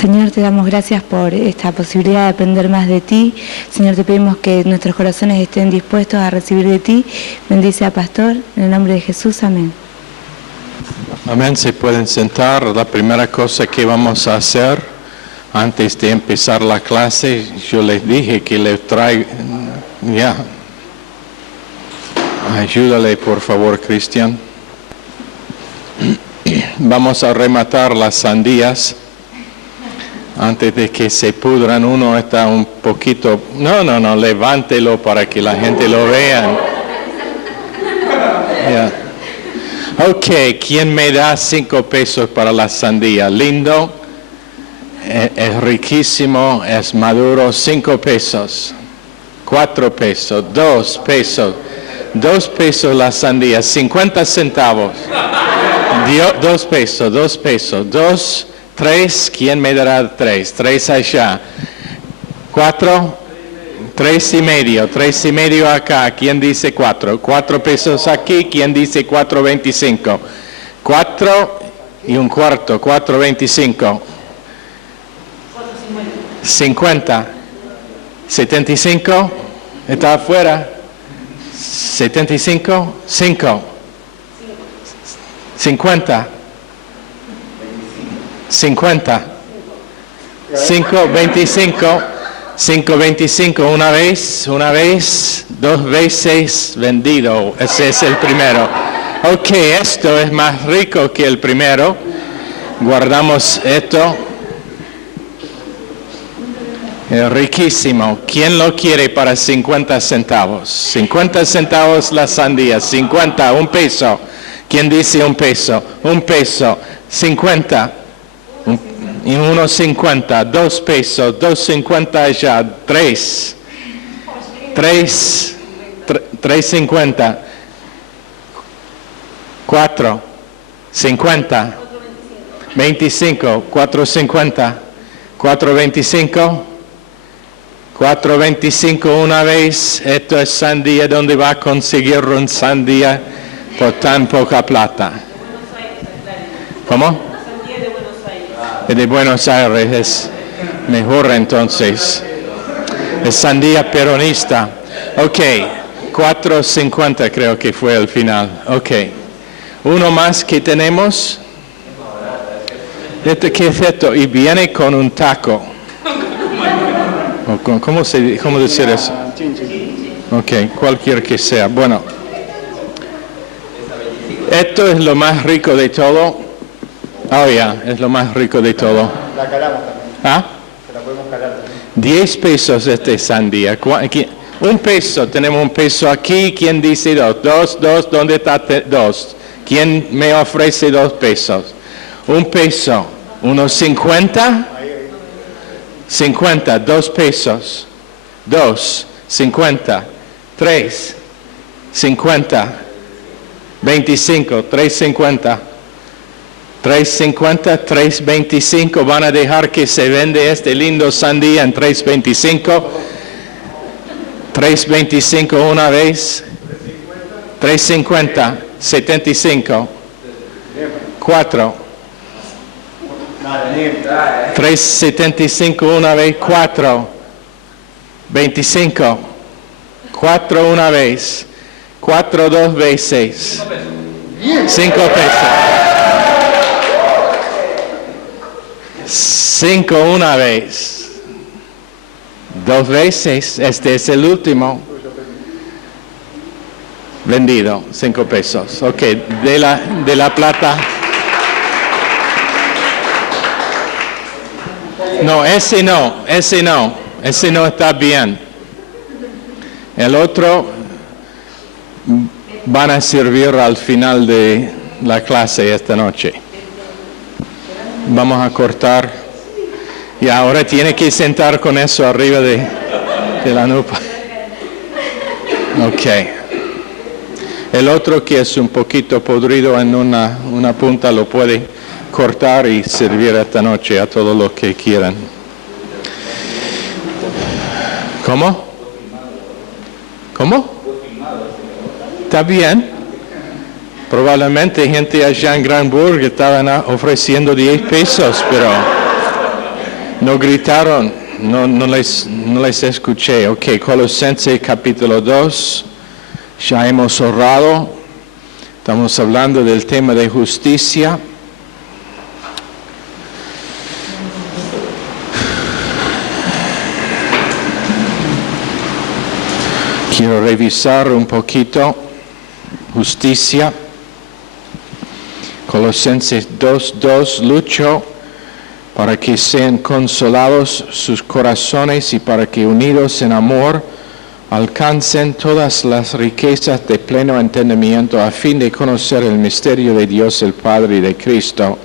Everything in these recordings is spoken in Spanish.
Señor, te damos gracias por esta posibilidad de aprender más de ti. Señor, te pedimos que nuestros corazones estén dispuestos a recibir de ti. Bendice a Pastor, en el nombre de Jesús, amén. Amén, se pueden sentar. La primera cosa que vamos a hacer antes de empezar la clase, yo les dije que les traigo, ayúdale por favor, Cristian. Vamos a rematar las sandías. Antes de que se pudran, uno está un poquito... No, levántelo para que la gente lo vea. Yeah. Ok, ¿quién me da 5 pesos para la sandía? Lindo, es riquísimo, es maduro. 5 pesos, 4 pesos, 2 pesos, 2 pesos la sandía, 50 centavos. 2 pesos, 2 pesos, 2... 3, ¿quién me dará 3? 3 allá. 4, 3 y medio acá. ¿Quién dice 4? 4 pesos aquí. ¿Quién dice 4.25? 4 y un cuarto. 4.25. 50. 75. ¿Está afuera? 75. 5. 50. 50, 5.25, 5.25, una vez, 2 veces vendido. Ese es el primero. Ok, esto es más rico que el primero. Guardamos esto. Es riquísimo. ¿Quién lo quiere para 50 centavos? 50 centavos la sandía. 50, 1 peso. ¿Quién dice 1 peso? 1 peso. 50. Y 1.50, 2 pesos, 2.50 allá, 3.50, 4, 50, 25, 4.50, 4.25, 4.25 una vez. Esto es sandía. ¿Dónde va a conseguir un sandía por tan poca plata? ¿Cómo? De Buenos Aires es mejor entonces. Es sandía peronista. Ok, 4.50 creo que fue el final. Ok, uno más que tenemos. ¿Qué es esto? Y viene con un taco. ¿Cómo decir eso? Ok, cualquier que sea. Bueno, esto es lo más rico de todo. Oh, es lo más rico de todo. La calamos también. ¿Ah? Se la podemos calar también. 10 pesos este sandía. 1 peso. Tenemos 1 peso aquí. ¿Quién dice 2? 2. ¿Dónde está 2? ¿Quién me ofrece 2 pesos? 1 peso. 1.50. 50. 2 pesos. 2. 50. 3. 50. 25. 3.50. 3.50, 3.25, van a dejar que se vende este lindo sandía en 3.25. 3.25 una vez. 3.50, 75. 4. 3.75 una vez, 4. 25. 4 una vez. 4 2 veces. 5 pesos. 5 una vez. 2 veces. Este es el último. Vendido. 5 pesos. Ok. De la plata. No, ese no. Ese no está bien. El otro van a servir al final de la clase esta noche. Vamos a cortar. Y ahora tiene que sentar con eso arriba de la nuca. Ok. El otro que es un poquito podrido en una punta lo puede cortar y servir esta noche a todos los que quieran. ¿Cómo? ¿Está bien? Probablemente gente allá en Granburg estaban ofreciendo 10 pesos, pero No gritaron, no les escuché. Ok, Colosenses capítulo 2, ya hemos orado, estamos hablando del tema de justicia. Quiero revisar un poquito justicia. Colosenses 2:2, lucho para que sean consolados sus corazones y para que unidos en amor alcancen todas las riquezas de pleno entendimiento a fin de conocer el misterio de Dios el Padre y de Cristo,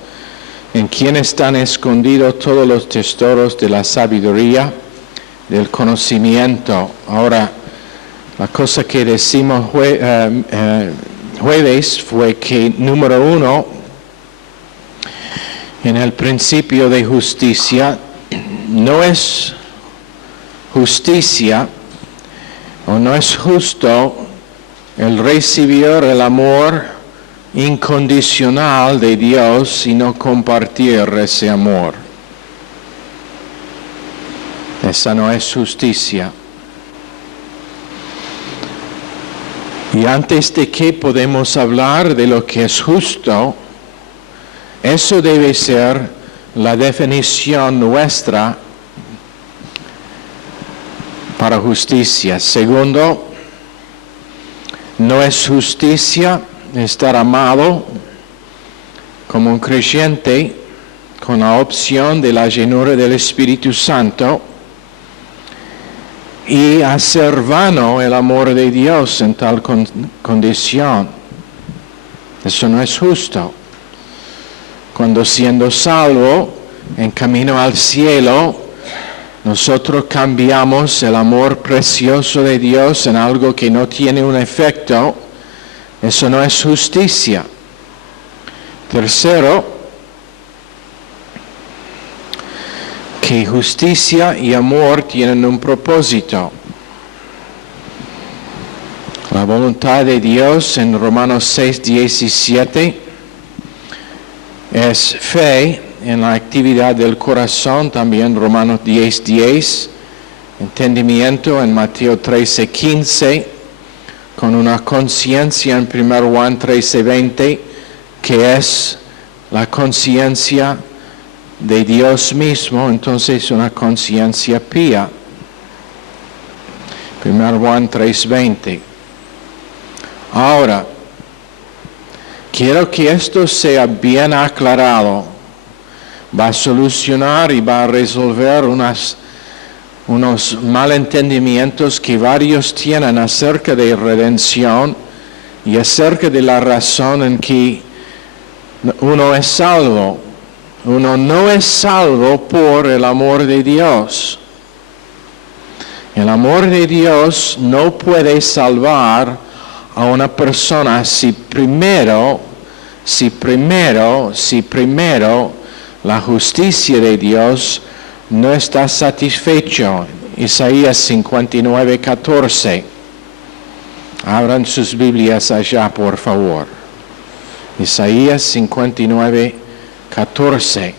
en quien están escondidos todos los tesoros de la sabiduría, del conocimiento. Ahora, la cosa que decimos jueves fue que, número 1, en el principio de justicia, no es justicia o no es justo el recibir el amor incondicional de Dios y no compartir ese amor. Esa no es justicia. Y antes de que podemos hablar de lo que es justo, eso debe ser la definición nuestra para justicia. Segundo, no es justicia estar amado como un creyente con la opción de la llenura del Espíritu Santo y hacer vano el amor de Dios en tal condición. Eso no es justo. Cuando siendo salvo, en camino al cielo, nosotros cambiamos el amor precioso de Dios en algo que no tiene un efecto, eso no es justicia. Tercero, que justicia y amor tienen un propósito. La voluntad de Dios en Romanos 6:17 es fe en la actividad del corazón, también Romanos 10:10, entendimiento en Mateo 13:15, con una conciencia en 1 Juan 13:20, que es la conciencia de Dios mismo, entonces una conciencia pía. 1 Juan 3:20. Ahora, quiero que esto sea bien aclarado. Va a solucionar y va a resolver unos malentendimientos que varios tienen acerca de redención y acerca de la razón en que uno es salvo. Uno no es salvo por el amor de Dios. El amor de Dios no puede salvar a una persona si primero la justicia de Dios no está satisfecho. Isaías 59:14. Abran sus Biblias allá, por favor. Isaías 59:14.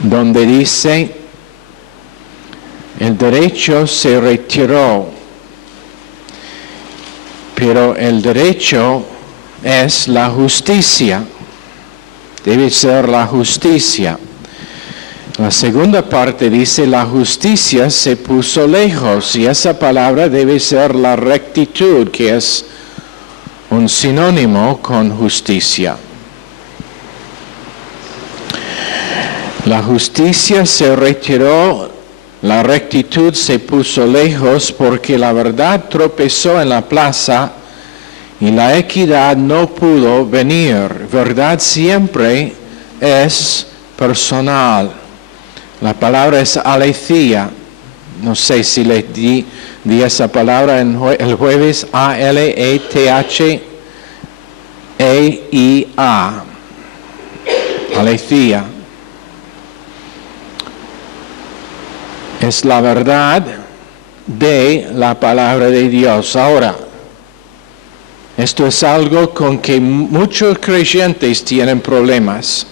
Donde dice, el derecho se retiró, pero el derecho es la justicia. Debe ser la justicia. La segunda parte dice, la justicia se puso lejos, y esa palabra debe ser la rectitud, que es un sinónimo con justicia. La justicia se retiró, la rectitud se puso lejos, porque la verdad tropezó en la plaza y la equidad no pudo venir. Verdad siempre es personal. La palabra es aletheia. No sé si les di esa palabra el jueves, A-L-E-T-H-E-I-A. Aletheia. Es la verdad de la palabra de Dios. Ahora, esto es algo con que muchos creyentes tienen problemas.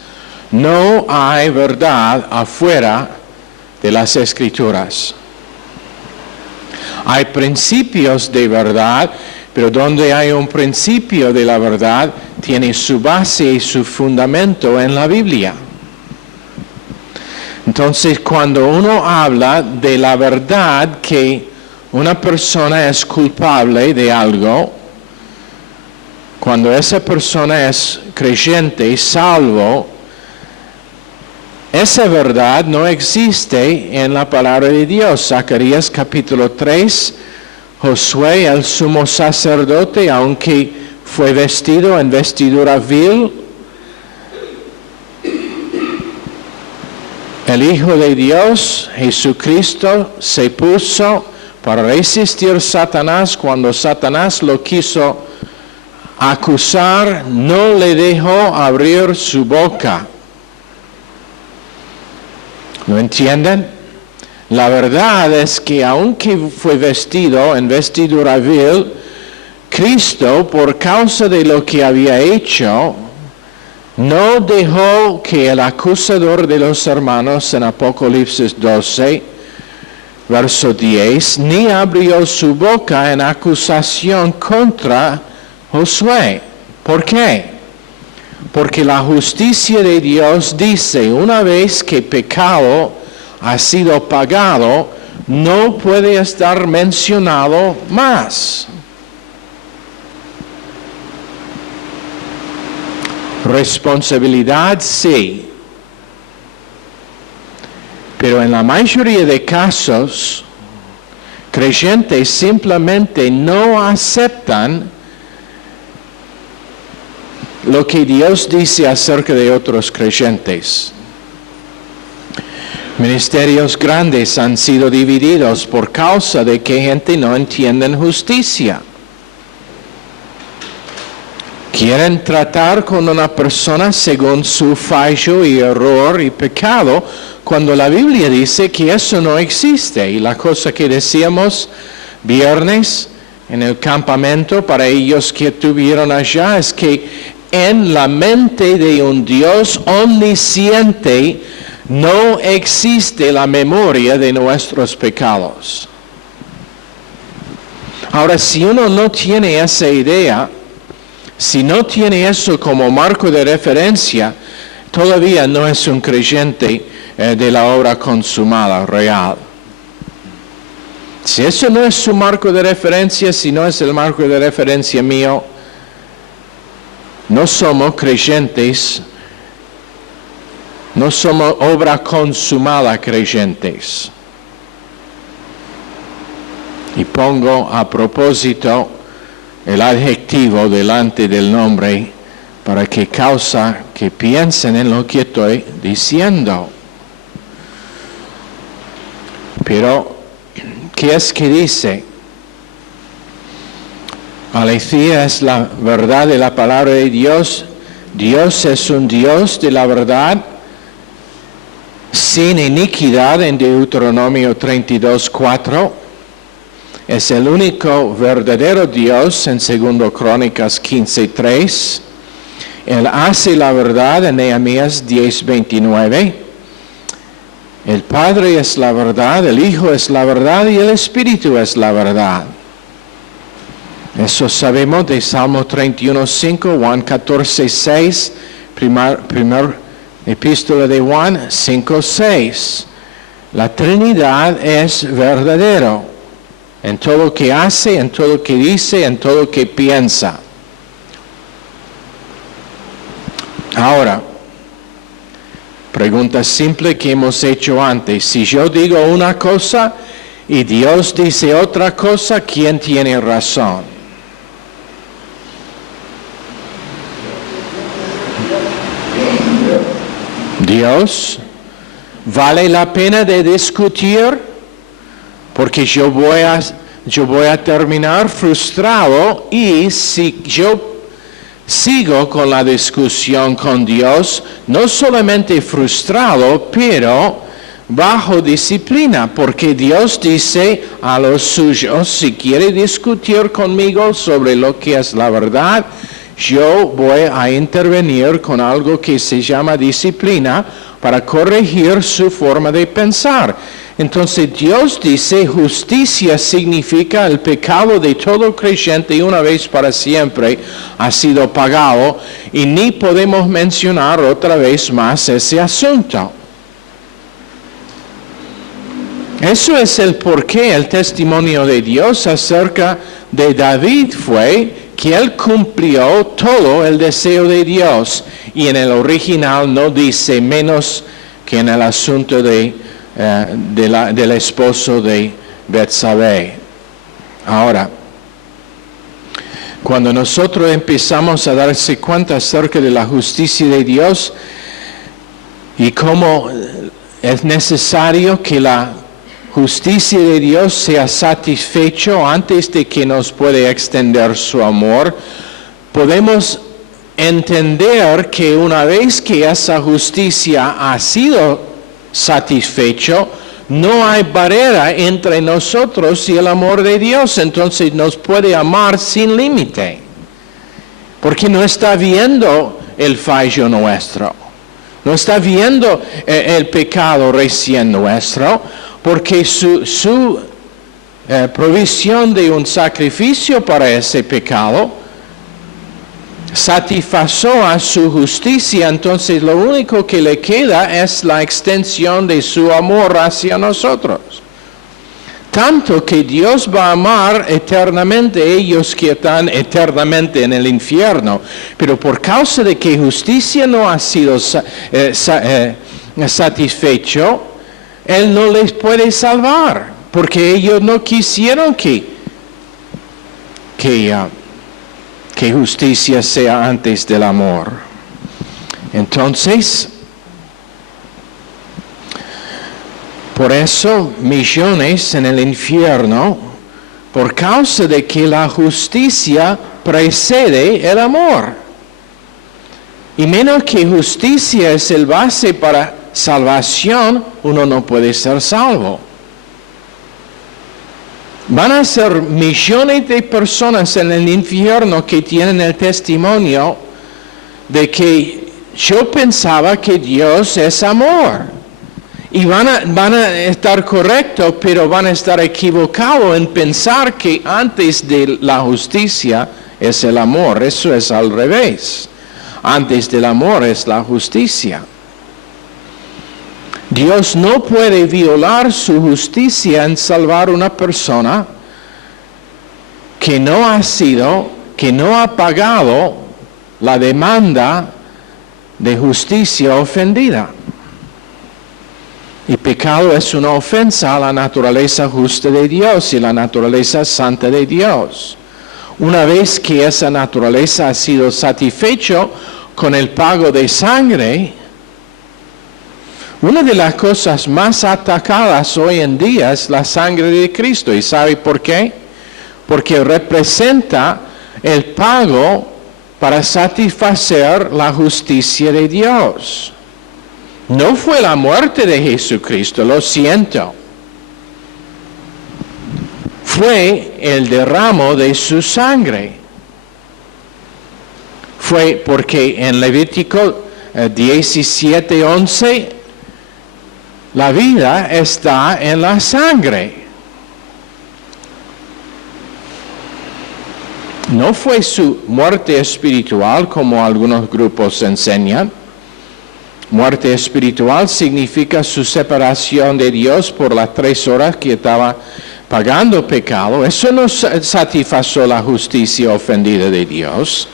No hay verdad afuera de las Escrituras. Hay principios de verdad, pero donde hay un principio de la verdad, tiene su base y su fundamento en la Biblia. Entonces, cuando uno habla de la verdad que una persona es culpable de algo, cuando esa persona es creyente y salvo, esa verdad no existe en la palabra de Dios. Zacarías capítulo 3, Josué, el sumo sacerdote, aunque fue vestido en vestidura vil, el Hijo de Dios, Jesucristo, se puso para resistir a Satanás. Cuando Satanás lo quiso acusar, no le dejó abrir su boca. ¿No entienden? La verdad es que aunque fue vestido en vestidura vil, Cristo, por causa de lo que había hecho, no dejó que el acusador de los hermanos en Apocalipsis 12, verso 10, ni abrió su boca en acusación contra Josué. ¿Por qué? Porque la justicia de Dios dice, una vez que pecado ha sido pagado, no puede estar mencionado más. Responsabilidad sí, pero en la mayoría de casos, creyentes simplemente no aceptan lo que Dios dice acerca de otros creyentes. Ministerios grandes han sido divididos por causa de que gente no entiende justicia. Quieren tratar con una persona según su fallo y error y pecado, cuando la Biblia dice que eso no existe. Y la cosa que decíamos viernes en el campamento para ellos que estuvieron allá es que en la mente de un Dios omnisciente no existe la memoria de nuestros pecados. Ahora, si uno no tiene esa idea, si no tiene eso como marco de referencia, todavía no es un creyente de la obra consumada, real. Si eso no es su marco de referencia, si no es el marco de referencia mío, no somos creyentes, no somos obra consumada creyentes. Y pongo a propósito el adjetivo delante del nombre para que causa que piensen en lo que estoy diciendo. Pero, ¿qué es que dice? Aleluya, es la verdad de la palabra de Dios. Dios es un Dios de la verdad, sin iniquidad en Deuteronomio 32:4. Es el único verdadero Dios en 2 Crónicas 15:3. Él hace la verdad en Nehemías 10:29. El Padre es la verdad, el Hijo es la verdad y el Espíritu es la verdad. Eso sabemos de Salmo 31:5, Juan 14:6, primer epístola de Juan 5:6. La Trinidad es verdadero en todo lo que hace, en todo lo que dice, en todo lo que piensa. Ahora, pregunta simple que hemos hecho antes. Si yo digo una cosa y Dios dice otra cosa, ¿quién tiene razón? Dios. ¿Vale la pena de discutir? Porque yo voy a terminar frustrado, y si yo sigo con la discusión con Dios, no solamente frustrado, pero bajo disciplina, porque Dios dice a los suyos, si quiere discutir conmigo sobre lo que es la verdad, yo voy a intervenir con algo que se llama disciplina para corregir su forma de pensar. Entonces Dios dice, justicia significa el pecado de todo creyente y una vez para siempre ha sido pagado y ni podemos mencionar otra vez más ese asunto. Eso es el porqué el testimonio de Dios acerca de David fue que él cumplió todo el deseo de Dios y en el original no dice menos que en el asunto del esposo de Betsabé. Ahora, cuando nosotros empezamos a darse cuenta acerca de la justicia de Dios y cómo es necesario que la justicia de Dios sea satisfecho antes de que nos pueda extender su amor, podemos entender que una vez que esa justicia ha sido satisfecho, no hay barrera entre nosotros y el amor de Dios, entonces nos puede amar sin límite, porque no está viendo el fallo nuestro, no está viendo el pecado recién nuestro, porque su provisión de un sacrificio para ese pecado satisfació a su justicia, entonces lo único que le queda es la extensión de su amor hacia nosotros. Tanto que Dios va a amar eternamente a ellos que están eternamente en el infierno, pero por causa de que justicia no ha sido satisfecho, Él no les puede salvar, porque ellos no quisieron que justicia sea antes del amor. Entonces, por eso millones en el infierno, por causa de que la justicia precede el amor. Y menos que justicia es el base para salvación, uno no puede ser salvo. Van a ser millones de personas en el infierno que tienen el testimonio de que yo pensaba que Dios es amor. Y van a estar correctos, pero van a estar equivocados en pensar que antes de la justicia es el amor. Eso es al revés. Antes del amor es la justicia. Dios no puede violar su justicia en salvar una persona que no ha pagado la demanda de justicia ofendida. Y pecado es una ofensa a la naturaleza justa de Dios y la naturaleza santa de Dios. Una vez que esa naturaleza ha sido satisfecha con el pago de sangre, una de las cosas más atacadas hoy en día es la sangre de Cristo. ¿Y sabe por qué? Porque representa el pago para satisfacer la justicia de Dios. No fue la muerte de Jesucristo, lo siento. Fue el derramo de su sangre. Fue porque en Levítico 17:11, la vida está en la sangre. No fue su muerte espiritual como algunos grupos enseñan. Muerte espiritual significa su separación de Dios por las 3 horas que estaba pagando pecado. Eso no satisfació la justicia ofendida de Dios.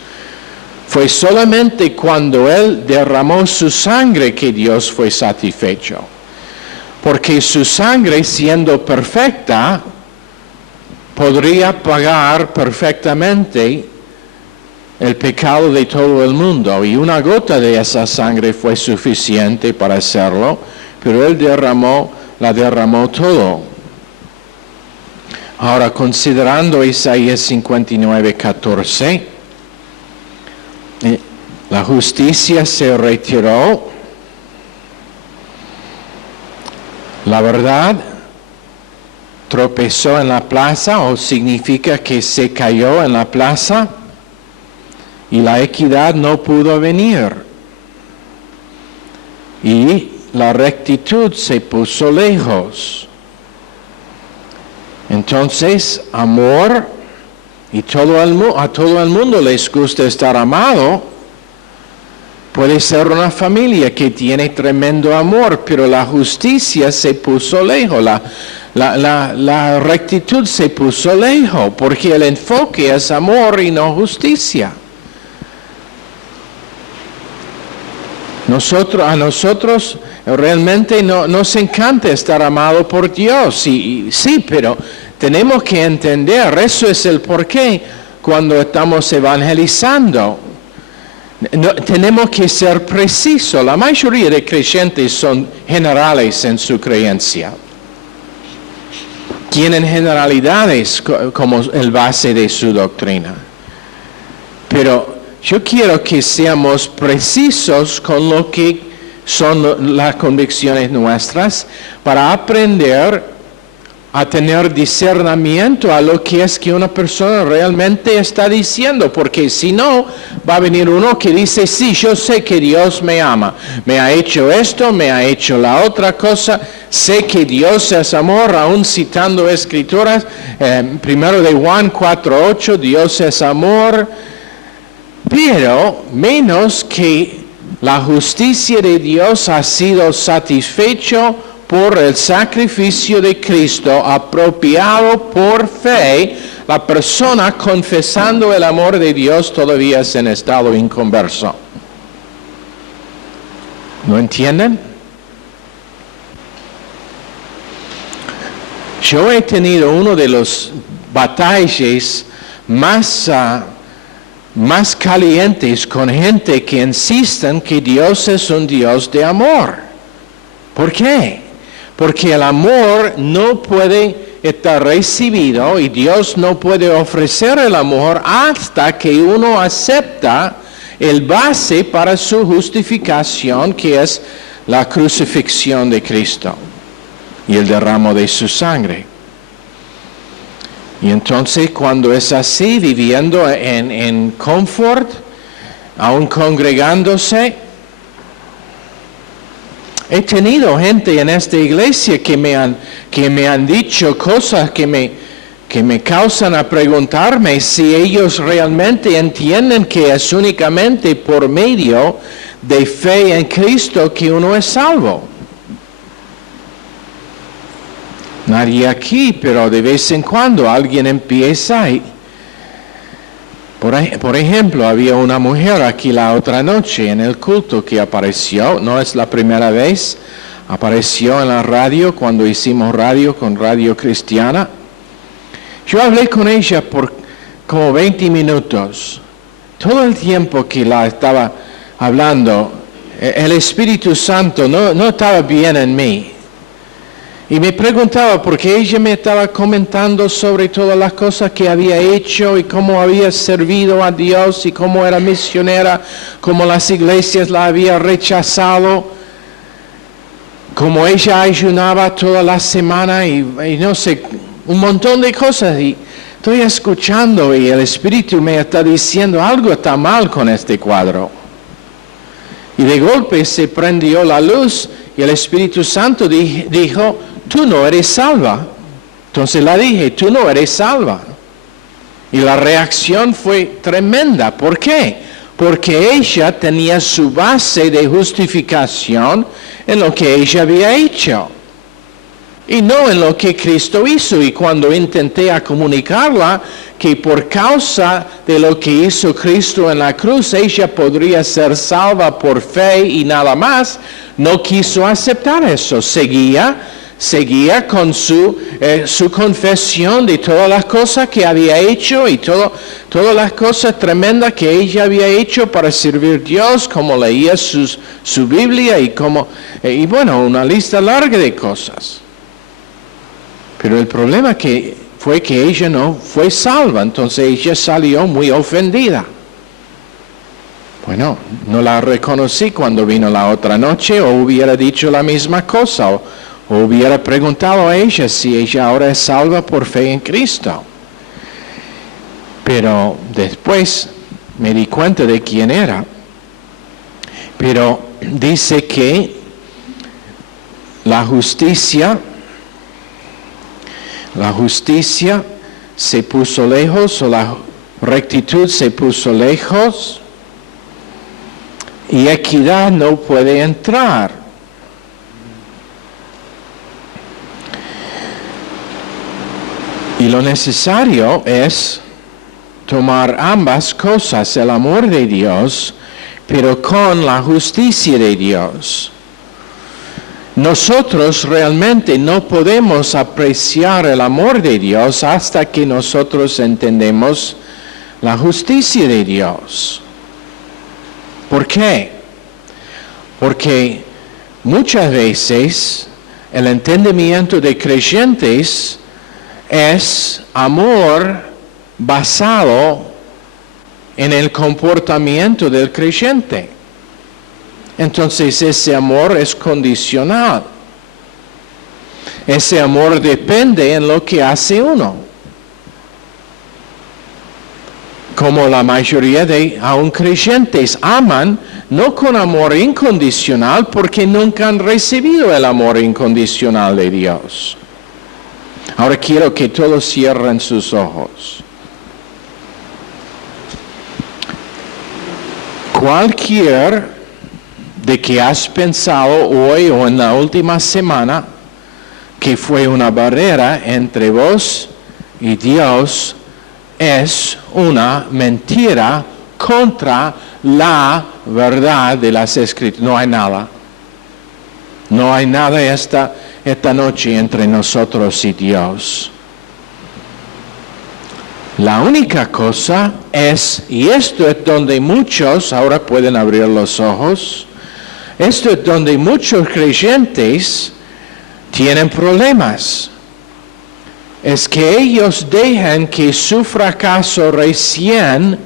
Fue solamente cuando Él derramó su sangre que Dios fue satisfecho. Porque su sangre, siendo perfecta, podría pagar perfectamente el pecado de todo el mundo. Y una gota de esa sangre fue suficiente para hacerlo, pero Él la derramó todo. Ahora, considerando Isaías 59:14, la justicia se retiró. La verdad tropezó en la plaza, o significa que se cayó en la plaza, y la equidad no pudo venir. Y la rectitud se puso lejos. Entonces, amor, y a todo el mundo les gusta estar amado. Puede ser una familia que tiene tremendo amor, pero la justicia se puso lejos, la rectitud se puso lejos, porque el enfoque es amor y no justicia. A nosotros realmente nos encanta estar amado por Dios, y sí, pero tenemos que entender, eso es el porqué cuando estamos evangelizando. Tenemos que ser precisos. La mayoría de creyentes son generales en su creencia. Tienen generalidades como el base de su doctrina. Pero yo quiero que seamos precisos con lo que son las convicciones nuestras para aprender a tener discernimiento a lo que es que una persona realmente está diciendo, porque si no, va a venir uno que dice, sí, yo sé que Dios me ama, me ha hecho esto, me ha hecho la otra cosa, sé que Dios es amor, aún citando escrituras, primero de Juan 4:8, Dios es amor, pero menos que la justicia de Dios ha sido satisfecho por el sacrificio de Cristo, apropiado por fe, la persona confesando el amor de Dios todavía es en estado inconverso. ¿No entienden? Yo he tenido uno de los batallas más calientes con gente que insisten que Dios es un Dios de amor. ¿Por qué? Porque el amor no puede estar recibido y Dios no puede ofrecer el amor hasta que uno acepta el base para su justificación, que es la crucifixión de Cristo y el derramo de su sangre. Y entonces cuando es así, viviendo en confort, aún congregándose, he tenido gente en esta iglesia que me han dicho cosas que me causan a preguntarme si ellos realmente entienden que es únicamente por medio de fe en Cristo que uno es salvo. Nadie aquí, pero de vez en cuando alguien empieza y... Por ejemplo, había una mujer aquí la otra noche en el culto que apareció, no es la primera vez, apareció en la radio cuando hicimos radio con Radio Cristiana. Yo hablé con ella por como 20 minutos. Todo el tiempo que la estaba hablando, el Espíritu Santo no estaba bien en mí. Y me preguntaba, porque ella me estaba comentando sobre todas las cosas que había hecho y cómo había servido a Dios y cómo era misionera, cómo las iglesias la habían rechazado, cómo ella ayunaba toda la semana y no sé, un montón de cosas. Y estoy escuchando y el Espíritu me está diciendo, algo está mal con este cuadro. Y de golpe se prendió la luz y el Espíritu Santo dijo, tú no eres salva. Entonces la dije, tú no eres salva. Y la reacción fue tremenda. ¿Por qué? Porque ella tenía su base de justificación en lo que ella había hecho. Y no en lo que Cristo hizo. Y cuando intenté a comunicarla que por causa de lo que hizo Cristo en la cruz, ella podría ser salva por fe y nada más, no quiso aceptar eso. Seguía con su confesión de todas las cosas que había hecho y todas las cosas tremendas que ella había hecho para servir a Dios, como leía su Biblia y bueno, una lista larga de cosas. Pero el problema fue que ella no fue salva, entonces ella salió muy ofendida. Bueno, no la reconocí cuando vino la otra noche, o hubiera dicho la misma cosa, o hubiera preguntado a ella si ella ahora es salva por fe en Cristo. Pero después me di cuenta de quién era. Pero dice que la justicia se puso lejos, o la rectitud se puso lejos, y equidad no puede entrar. Y lo necesario es tomar ambas cosas, el amor de Dios, pero con la justicia de Dios. Nosotros realmente no podemos apreciar el amor de Dios hasta que nosotros entendemos la justicia de Dios. ¿Por qué? Porque muchas veces el entendimiento de creyentes es amor basado en el comportamiento del creyente. Entonces ese amor es condicional. Ese amor depende en lo que hace uno. Como la mayoría de aún creyentes aman, no con amor incondicional, porque nunca han recibido el amor incondicional de Dios. Ahora quiero que todos cierren sus ojos. Cualquier de que has pensado hoy o en la última semana que fue una barrera entre vos y Dios es una mentira contra la verdad de las Escrituras. No hay nada. No hay nada esta noche entre nosotros y Dios. La única cosa es, y esto es donde muchos ahora pueden abrir los ojos, esto es donde muchos creyentes tienen problemas. Es que ellos dejan que su fracaso recién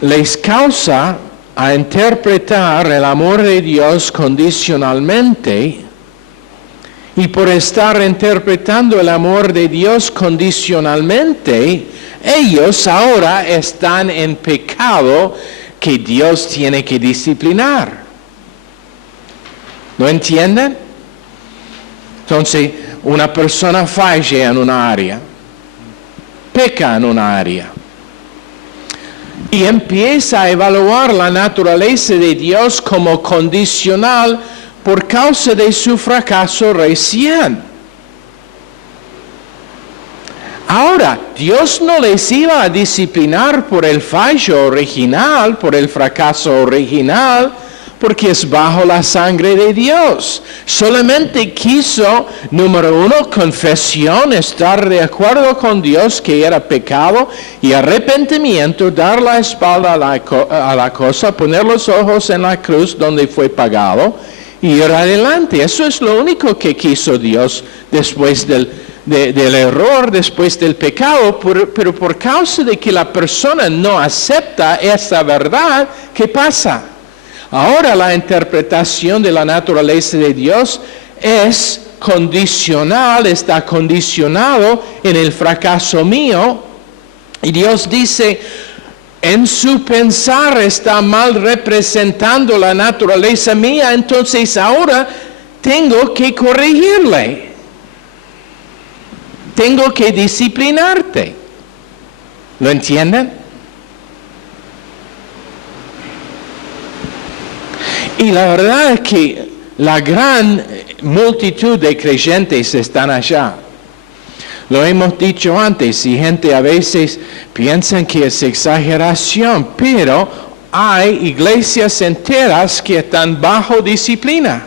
les causa a interpretar el amor de Dios condicionalmente, y por estar interpretando el amor de Dios condicionalmente, ellos ahora están en pecado que Dios tiene que disciplinar. ¿No entienden? Entonces, una persona falla en una área, peca en una área, y empieza a evaluar la naturaleza de Dios como condicional por causa de su fracaso recién. Ahora, Dios no les iba a disciplinar por el fallo original, por el fracaso original, porque es bajo la sangre de Dios. Solamente quiso, número uno, confesión, estar de acuerdo con Dios que era pecado, y arrepentimiento, dar la espalda a la cosa, poner los ojos en la cruz donde fue pagado, y ir adelante. Eso es lo único que quiso Dios después del error, después del pecado, pero por causa de que la persona no acepta esa verdad, ¿qué pasa? Ahora la interpretación de la naturaleza de Dios es condicional, está condicionado en el fracaso mío, y Dios dice, en su pensar está mal representando la naturaleza mía, entonces ahora tengo que corregirle. Tengo que disciplinarte. ¿Lo entienden? Y la verdad es que la gran multitud de creyentes están allá. Lo hemos dicho antes, y gente a veces piensa que es exageración, pero hay iglesias enteras que están bajo disciplina.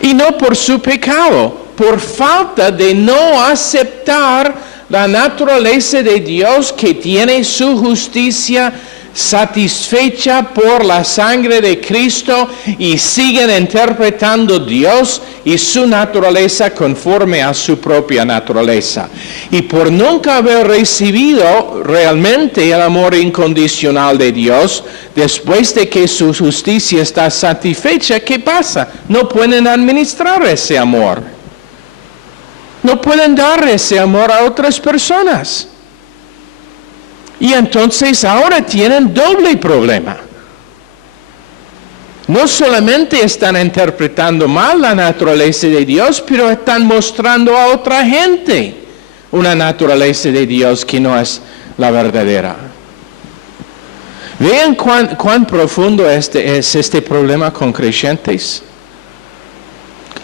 Y no por su pecado, por falta de no aceptar la naturaleza de Dios que tiene su justicia satisfecha por la sangre de Cristo, y siguen interpretando Dios y su naturaleza conforme a su propia naturaleza. Y por nunca haber recibido realmente el amor incondicional de Dios, después de que su justicia está satisfecha, ¿qué pasa? No pueden administrar ese amor. No pueden dar ese amor a otras personas. Y entonces ahora tienen doble problema. No solamente están interpretando mal la naturaleza de Dios, pero están mostrando a otra gente una naturaleza de Dios que no es la verdadera. Vean cuán profundo es este problema con creyentes.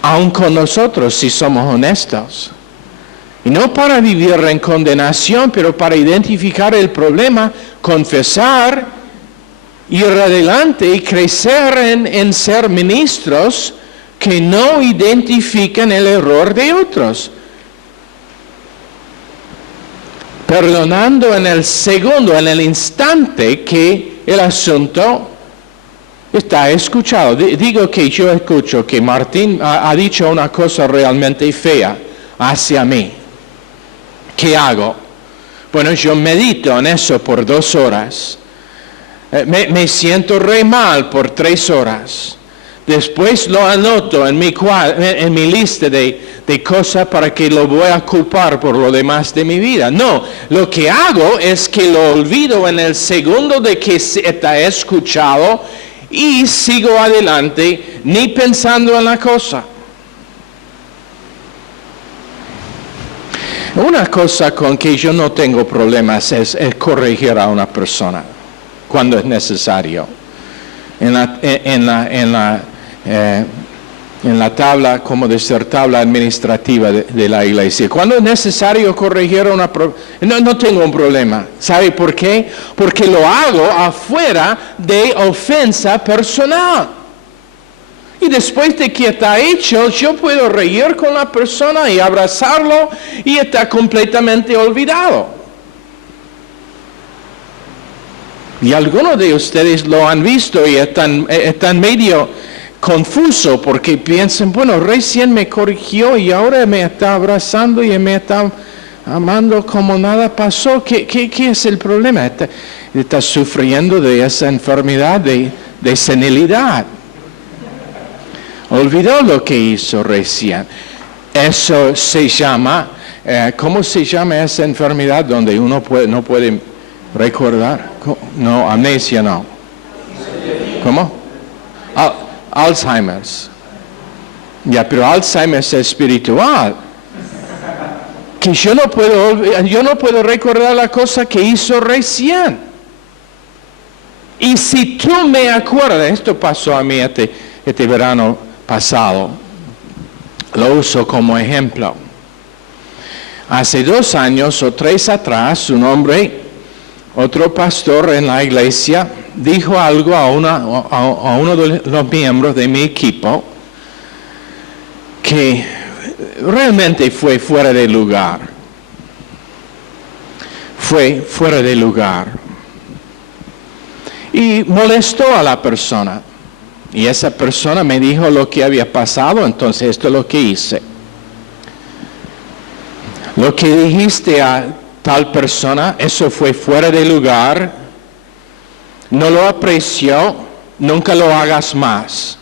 Aun con nosotros, si somos honestos. Y no para vivir en condenación, pero para identificar el problema, confesar, ir adelante y crecer en ser ministros que no identifican el error de otros. Perdonando en el segundo, en el instante que el asunto está escuchado. Digo que yo escucho que Martín ha dicho una cosa realmente fea hacia mí. ¿Qué hago? Bueno, yo medito en eso por 2 horas. Me siento re mal por 3 horas. Después lo anoto en mi lista de cosas para que lo voy a culpar por lo demás de mi vida. No, lo que hago es que lo olvido en el segundo de que está escuchado y sigo adelante, ni pensando en la cosa. Una cosa con que yo no tengo problemas es corregir a una persona cuando es necesario. En la tabla, como decir, tabla administrativa de la iglesia. Cuando es necesario corregir a una persona, no tengo un problema. ¿Sabe por qué? Porque lo hago afuera de ofensa personal. Y después de que está hecho, yo puedo reír con la persona y abrazarlo y está completamente olvidado. Y algunos de ustedes lo han visto y están medio confusos porque piensan, bueno, recién me corrigió y ahora me está abrazando y me está amando como nada pasó. ¿Qué es el problema? Está sufriendo de esa enfermedad de senilidad. Olvidó lo que hizo recién. Eso se llama, ¿cómo se llama esa enfermedad donde uno no puede recordar? No, amnesia no. ¿Cómo? Alzheimer's. Ya, pero Alzheimer es espiritual. Que yo no puedo recordar la cosa que hizo recién. Y si tú me acuerdas, esto pasó a mí este verano pasado, lo uso como ejemplo. Hace 2 años o 3 atrás, un hombre, otro pastor en la iglesia, dijo algo a uno de los miembros de mi equipo que realmente fue fuera de lugar. Fue fuera de lugar. Y molestó a la persona. Y esa persona me dijo lo que había pasado, entonces esto es lo que hice. Lo que dijiste a tal persona, eso fue fuera de lugar, no lo apreció, nunca lo hagas más.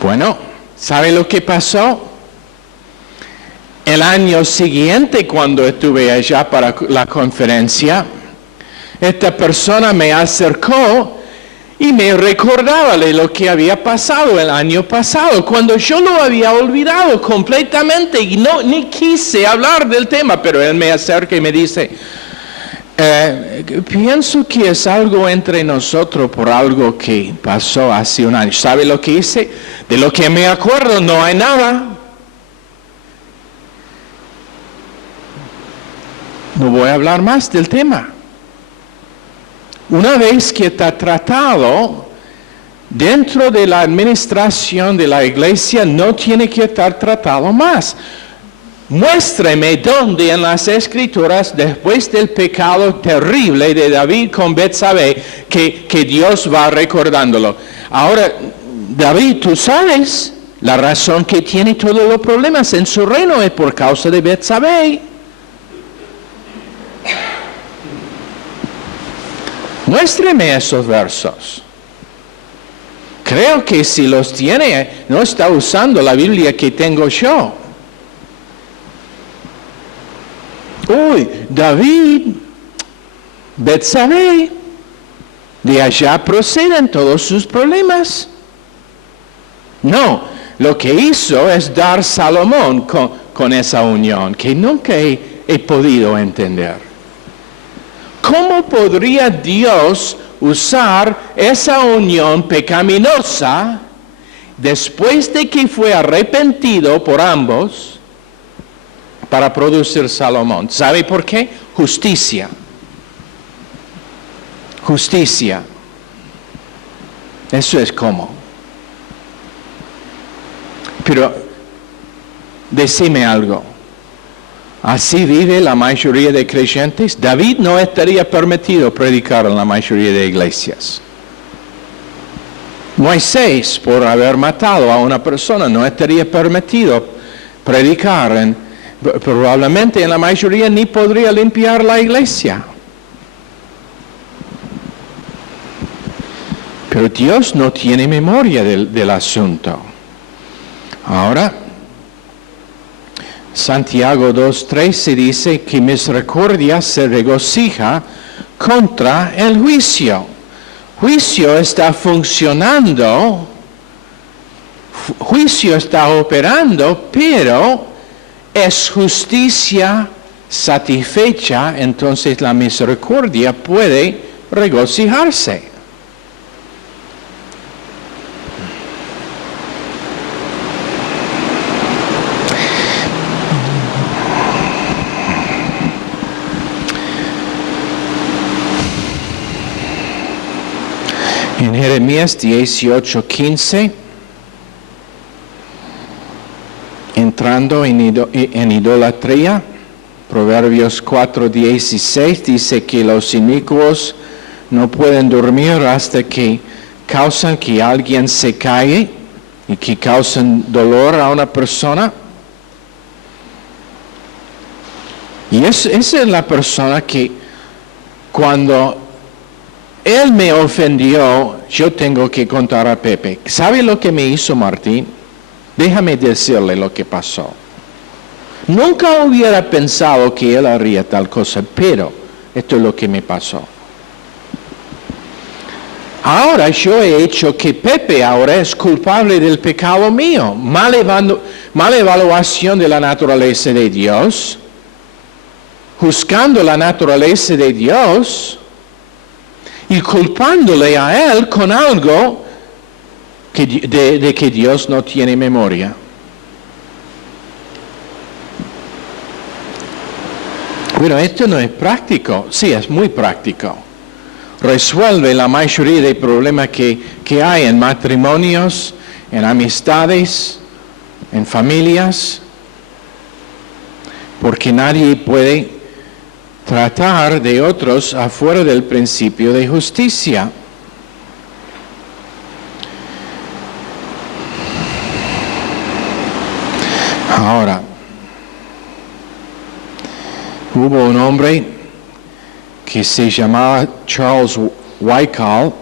Bueno, ¿sabe lo que pasó? El año siguiente, cuando estuve allá para la conferencia, esta persona me acercó y me recordaba de lo que había pasado el año pasado, cuando yo lo había olvidado completamente y ni quise hablar del tema, pero él me acerca y me dice, pienso que es algo entre nosotros por algo que pasó hace un año. ¿Sabe lo que hice? De lo que me acuerdo no hay nada. No voy a hablar más del tema. Una vez que está tratado dentro de la administración de la iglesia, no tiene que estar tratado más. Muéstreme dónde en las Escrituras, después del pecado terrible de David con Betsabé, que Dios va recordándolo. Ahora, David, tú sabes, la razón que tiene todos los problemas en su reino es por causa de Betsabé. Muéstreme esos versos. Creo que si los tiene, no está usando la Biblia que tengo yo. Uy, David, Betsabé, de allá proceden todos sus problemas. No, lo que hizo es dar Salomón con esa unión, que nunca he podido entender. ¿Cómo podría Dios usar esa unión pecaminosa después de que fue arrepentido por ambos para producir Salomón? ¿Sabe por qué? Justicia. Justicia. Eso es cómo. Pero decime algo. ¿Así vive la mayoría de creyentes? David no estaría permitido predicar en la mayoría de iglesias. Moisés, por haber matado a una persona, no estaría permitido predicar. Probablemente en la mayoría ni podría limpiar la iglesia. Pero Dios no tiene memoria del asunto. Ahora, Santiago 2:13 dice que misericordia se regocija contra el juicio. Juicio está funcionando, juicio está operando, pero es justicia satisfecha, entonces la misericordia puede regocijarse. En Jeremías 18:15, entrando en idolatría, Proverbios 4:16 dice que los inicuos no pueden dormir hasta que causan que alguien se caiga y que causan dolor a una persona. Y esa es la persona que cuando él me ofendió, yo tengo que contar a Pepe. ¿Sabe lo que me hizo Martín? Déjame decirle lo que pasó. Nunca hubiera pensado que él haría tal cosa, pero esto es lo que me pasó. Ahora yo he hecho que Pepe ahora es culpable del pecado mío. Mala evaluación de la naturaleza de Dios. Juzgando la naturaleza de Dios y culpándole a él con algo de que Dios no tiene memoria. Bueno, esto no es práctico. Sí, es muy práctico. Resuelve la mayoría de problemas que hay en matrimonios, en amistades, en familias, porque nadie puede tratar de otros afuera del principio de justicia. Ahora, hubo un hombre que se llamaba Charles Wyckoff,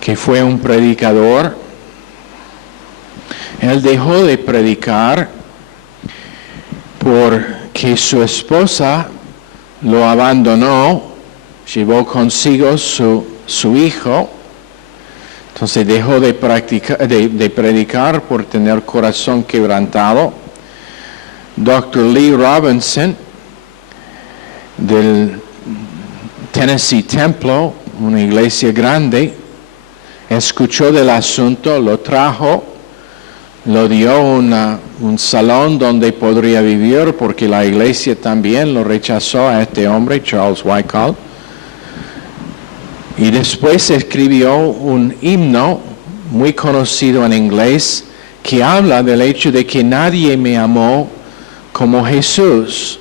que fue un predicador. Él dejó de predicar porque su esposa lo abandonó, llevó consigo su hijo, entonces dejó de predicar por tener corazón quebrantado. Dr. Lee Robinson, del Tennessee Temple, una iglesia grande, escuchó del asunto, lo trajo, lo dio un salón donde podría vivir, porque la iglesia también lo rechazó a este hombre, Charles Wyckoff. Y después escribió un himno muy conocido en inglés que habla del hecho de que nadie me amó como Jesús.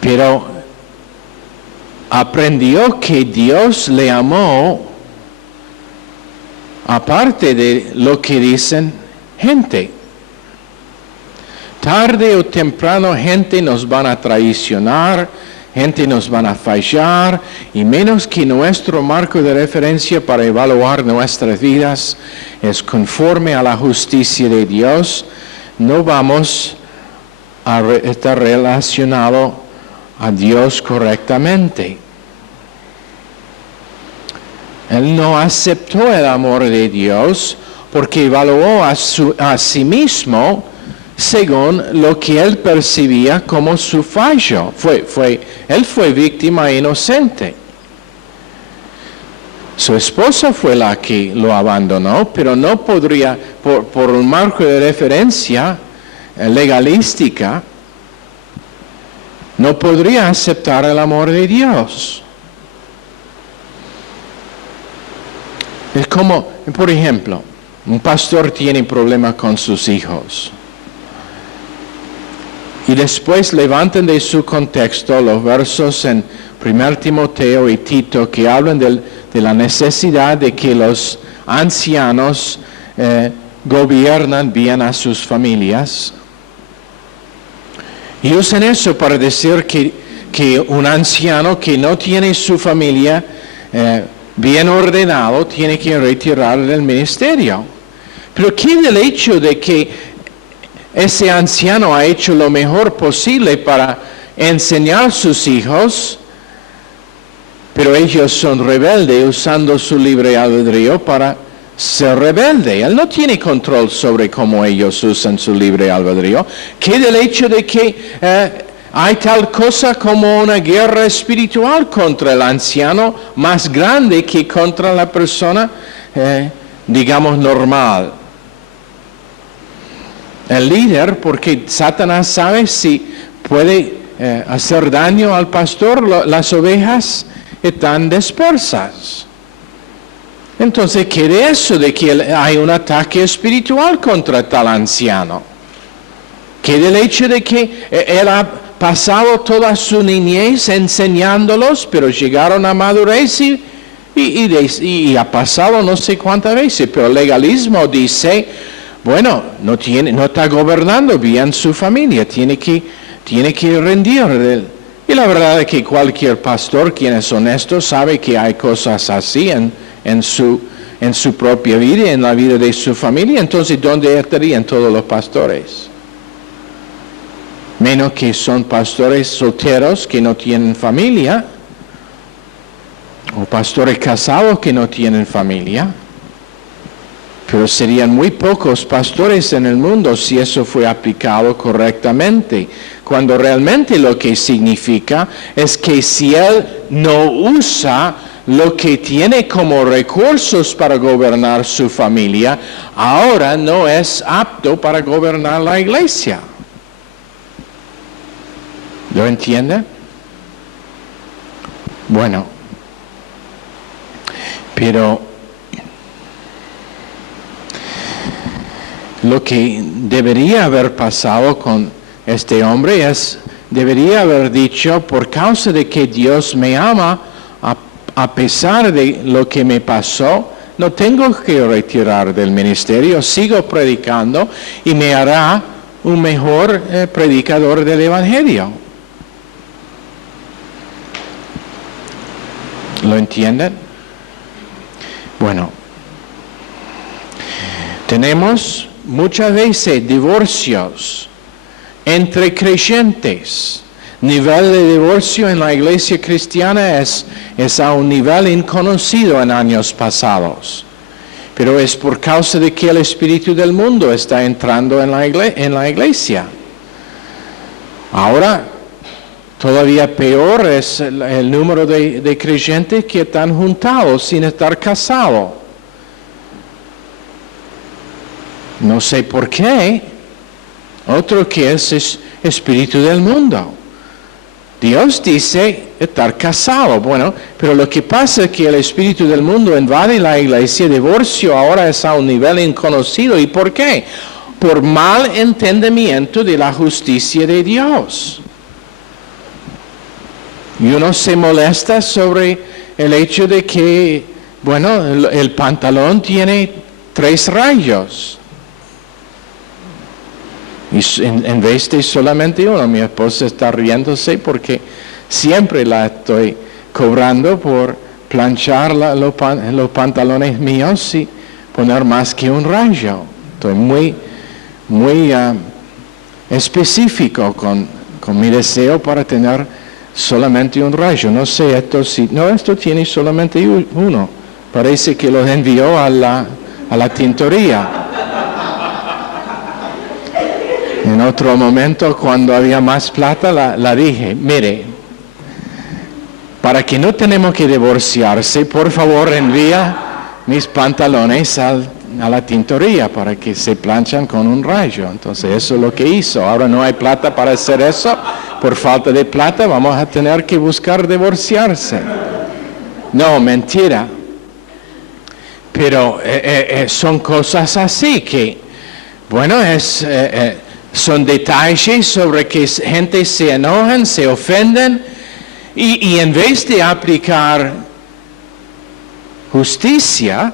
Pero aprendió que Dios le amó aparte de lo que dicen gente. Tarde o temprano gente nos van a traicionar, gente nos van a fallar, y menos que nuestro marco de referencia para evaluar nuestras vidas es conforme a la justicia de Dios, no vamos está relacionado a Dios correctamente. Él no aceptó el amor de Dios porque evaluó a sí mismo según lo que él percibía como su fallo. Él fue víctima inocente. Su esposa fue la que lo abandonó, pero no podría, por un marco de referencia legalística, no podría aceptar el amor de Dios. Es como, por ejemplo, un pastor tiene problemas con sus hijos. Y después levantan de su contexto los versos en 1 Timoteo y Tito que hablan de la necesidad de que los ancianos gobiernan bien a sus familias. Y usan eso para decir que un anciano que no tiene su familia bien ordenado tiene que retirar del ministerio. Pero ¿qué del hecho de que ese anciano ha hecho lo mejor posible para enseñar a sus hijos, pero ellos son rebeldes usando su libre albedrío para ser rebelde? Él no tiene control sobre cómo ellos usan su libre albedrío. ¿Qué del hecho de que hay tal cosa como una guerra espiritual contra el anciano más grande que contra la persona, digamos, normal? El líder, porque Satanás sabe si puede hacer daño al pastor, las ovejas están dispersas. Entonces, ¿qué de eso de que hay un ataque espiritual contra tal anciano? ¿Qué del hecho de que él ha pasado toda su niñez enseñándolos, pero llegaron a madurez y ha pasado no sé cuántas veces, pero el legalismo dice, bueno, no está gobernando bien su familia, tiene que rendir. Y la verdad es que cualquier pastor, quien es honesto, sabe que hay cosas así en su propia vida y en la vida de su familia. Entonces, ¿dónde estarían todos los pastores? Menos que son pastores solteros que no tienen familia, o pastores casados que no tienen familia. Pero serían muy pocos pastores en el mundo si eso fue aplicado correctamente, cuando realmente lo que significa es que si él no usa lo que tiene como recursos para gobernar su familia, ahora no es apto para gobernar la iglesia. ¿Lo entiende? Bueno, pero lo que debería haber pasado con este hombre debería haber dicho, por causa de que Dios me ama, a pesar de lo que me pasó, no tengo que retirar del ministerio, sigo predicando y me hará un mejor predicador del Evangelio. ¿Lo entienden? Bueno, tenemos muchas veces divorcios entre creyentes. Nivel de divorcio en la iglesia cristiana es a un nivel inconocido en años pasados. Pero es por causa de que el espíritu del mundo está entrando en la iglesia. Ahora, todavía peor es el número de creyentes que están juntados sin estar casados. No sé por qué. Otro que es espíritu del mundo. Dios dice estar casado. Bueno, pero lo que pasa es que el espíritu del mundo invade la iglesia. Divorcio ahora es a un nivel inconocido. ¿Y por qué? Por mal entendimiento de la justicia de Dios. Y uno se molesta sobre el hecho de que, bueno, el pantalón tiene 3 rayos. Y en vez de solamente uno, mi esposa está riéndose porque siempre la estoy cobrando por planchar los pantalones míos y poner más que un rayo. Estoy muy específico con mi deseo para tener solamente un rayo. No sé, esto tiene solamente uno. Parece que lo envió a la tintorería. En otro momento, cuando había más plata, la dije, mire, para que no tenemos que divorciarse, por favor envía mis pantalones a la tintorería para que se planchan con un rayo. Entonces eso es lo que hizo. Ahora no hay plata para hacer eso. Por falta de plata vamos a tener que buscar divorciarse. No, mentira. Pero son cosas así que, bueno, son detalles sobre que gente se enojan, se ofenden, y en vez de aplicar justicia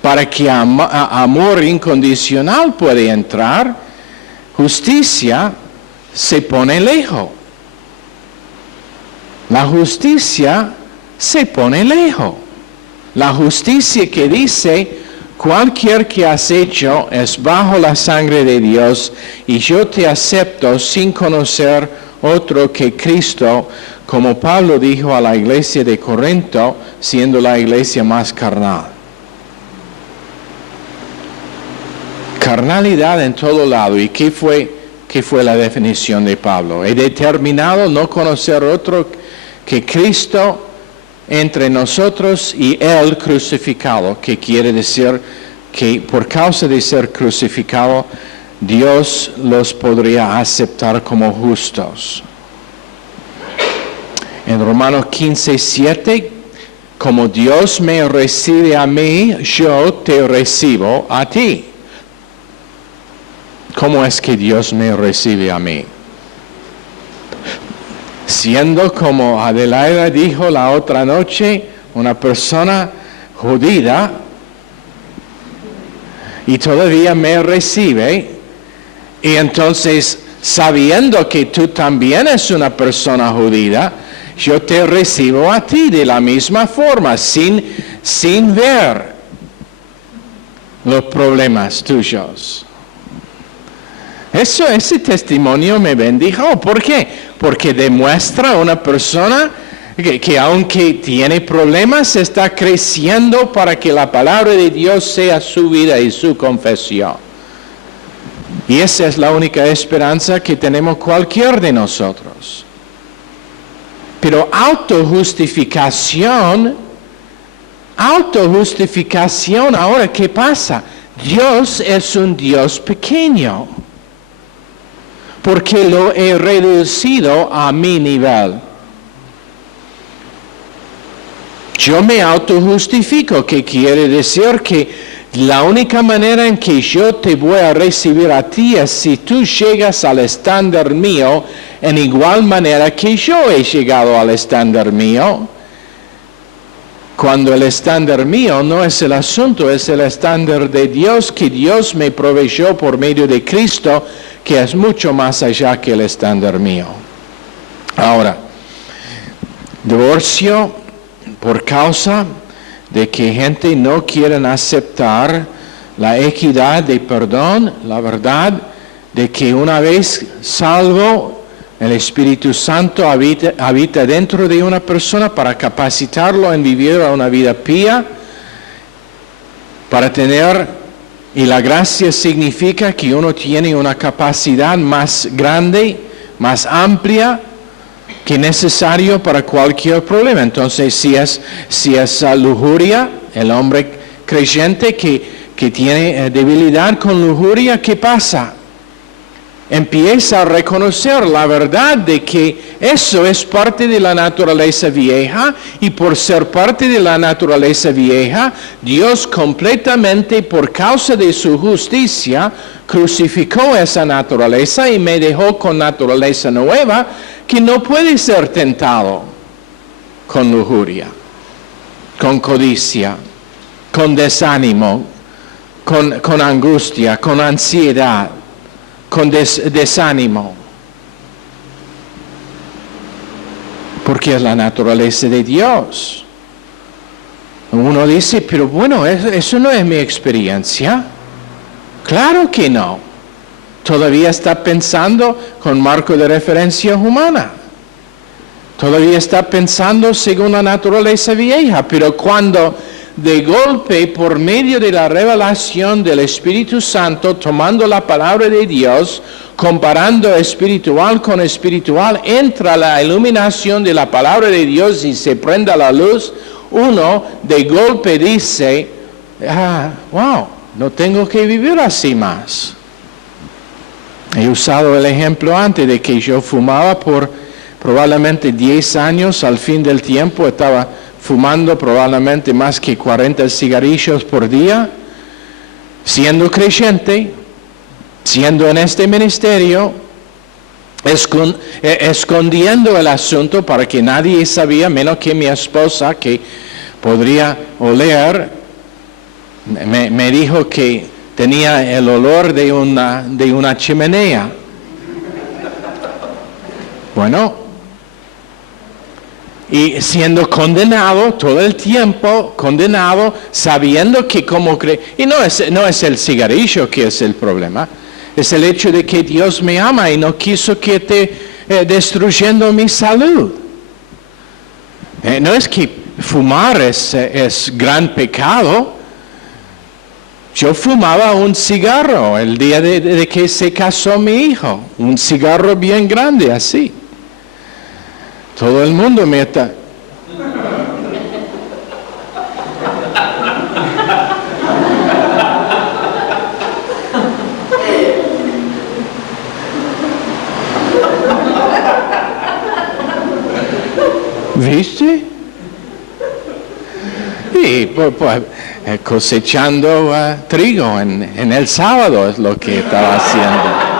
para que amor incondicional pueda entrar, justicia se pone lejos. La justicia se pone lejos. La justicia que dice, cualquier que has hecho es bajo la sangre de Dios y yo te acepto sin conocer otro que Cristo, como Pablo dijo a la iglesia de Corinto, siendo la iglesia más carnal. Carnalidad en todo lado. ¿Y qué fue la definición de Pablo? He determinado no conocer otro que Cristo entre nosotros y Él crucificado, que quiere decir que por causa de ser crucificado, Dios los podría aceptar como justos. En Romanos 15:7, como Dios me recibe a mí, yo te recibo a ti. ¿Cómo es que Dios me recibe a mí? Siendo, como Adelaida dijo la otra noche, una persona judía, y todavía me recibe, y entonces, sabiendo que tú también eres una persona judía, yo te recibo a ti de la misma forma, sin ver los problemas tuyos. Ese testimonio me bendijo. ¿Por qué? Porque demuestra a una persona que aunque tiene problemas, está creciendo para que la palabra de Dios sea su vida y su confesión. Y esa es la única esperanza que tenemos cualquier de nosotros. Pero autojustificación, ahora, ¿qué pasa? Dios es un Dios pequeño, porque lo he reducido a mi nivel. Yo me autojustifico, que quiere decir que la única manera en que yo te voy a recibir a ti es si tú llegas al estándar mío en igual manera que yo he llegado al estándar mío. Cuando el estándar mío no es el asunto, es el estándar de Dios, que Dios me proveyó por medio de Cristo, que es mucho más allá que el estándar mío. Ahora, divorcio por causa de que gente no quiere aceptar la equidad de perdón, la verdad de que una vez salvo, el Espíritu Santo habita dentro de una persona para capacitarlo en vivir una vida pía, para tener, y la gracia significa que uno tiene una capacidad más grande, más amplia, que necesario para cualquier problema. Entonces, si es lujuria, el hombre creyente que tiene debilidad con lujuria, ¿qué pasa? Empieza a reconocer la verdad de que eso es parte de la naturaleza vieja, y por ser parte de la naturaleza vieja, Dios completamente, por causa de su justicia, crucificó esa naturaleza y me dejó con naturaleza nueva, que no puede ser tentado con lujuria, con codicia, con desánimo, con angustia, con ansiedad, con desánimo. Porque es la naturaleza de Dios. Uno dice, pero bueno, eso no es mi experiencia. Claro que no. todavía está pensando con marco de referencia humana. Todavía está pensando según la naturaleza vieja, pero cuando de golpe, por medio de la revelación del Espíritu Santo, tomando la palabra de Dios, comparando espiritual con espiritual, entra la iluminación de la palabra de Dios y se prende la luz, uno de golpe dice, wow, no tengo que vivir así más. He usado el ejemplo antes de que yo fumaba por probablemente 10 años, al fin del tiempo estaba fumando probablemente más que 40 cigarrillos por día, siendo creyente, siendo en este ministerio, escondiendo el asunto para que nadie sabía, menos que mi esposa, que podría oler, me dijo que tenía el olor de una chimenea. Bueno, y siendo condenado todo el tiempo, condenado, sabiendo que como y no es el cigarrillo que es el problema, es el hecho de que Dios me ama y no quiso que esté destruyendo mi salud. No es que fumar es gran pecado. Yo fumaba un cigarro el día de que se casó mi hijo, un cigarro bien grande así. Todo el mundo me está... ¿Viste? Y pues, cosechando trigo en el sábado es lo que estaba haciendo.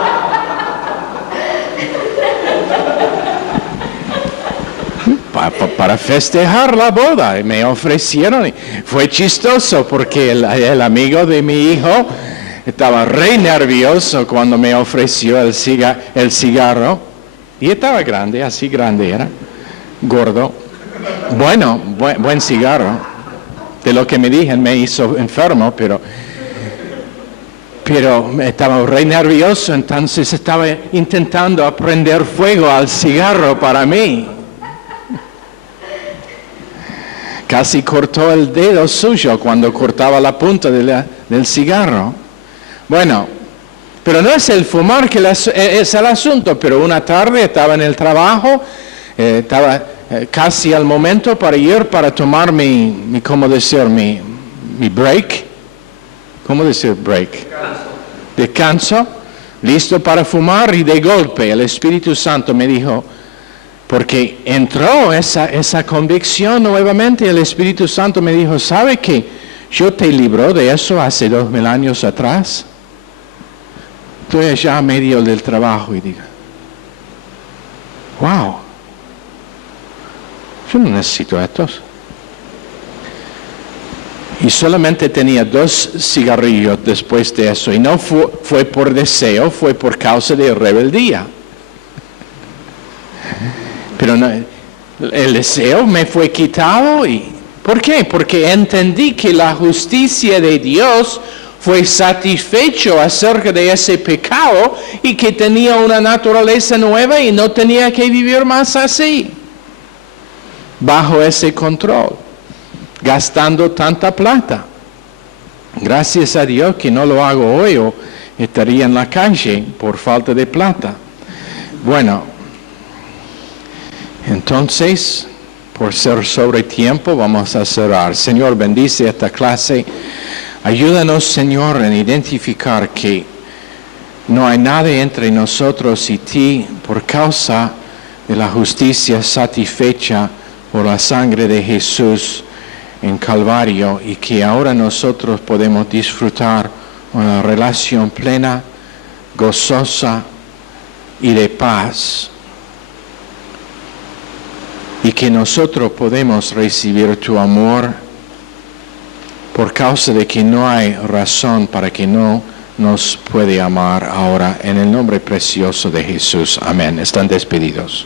Para festejar la boda, me ofrecieron, y fue chistoso porque el amigo de mi hijo estaba re nervioso cuando me ofreció el cigarro, y estaba grande, así grande era, gordo, bueno, buen cigarro, de lo que me dijeron me hizo enfermo, pero estaba re nervioso, entonces estaba intentando prender fuego al cigarro para mí. Casi cortó el dedo suyo cuando cortaba la punta del cigarro. Bueno, pero no es el fumar que es el asunto, pero una tarde estaba en el trabajo, estaba casi al momento para ir para tomar mi break. ¿Cómo decir break? Descanso, listo para fumar, y de golpe el Espíritu Santo me dijo, porque entró esa convicción nuevamente, el Espíritu Santo me dijo, ¿sabe que yo te libró de eso hace 2000 años atrás? Estoy allá a medio del trabajo y digo, wow, yo no necesito estos. Y solamente tenía 2 cigarrillos después de eso, y no fue por deseo, fue por causa de rebeldía. Pero no, el deseo me fue quitado. ¿Por qué? Porque entendí que la justicia de Dios fue satisfecho acerca de ese pecado y que tenía una naturaleza nueva y no tenía que vivir más así, bajo ese control, gastando tanta plata. Gracias a Dios que no lo hago hoy, o estaría en la calle por falta de plata. Bueno, entonces, por ser sobre tiempo, vamos a cerrar. Señor, bendice esta clase. Ayúdanos, Señor, en identificar que no hay nada entre nosotros y ti por causa de la justicia satisfecha por la sangre de Jesús en Calvario, y que ahora nosotros podemos disfrutar una relación plena, gozosa y de paz. Y que nosotros podemos recibir tu amor por causa de que no hay razón para que no nos puede amar ahora, en el nombre precioso de Jesús. Amén. Están despedidos.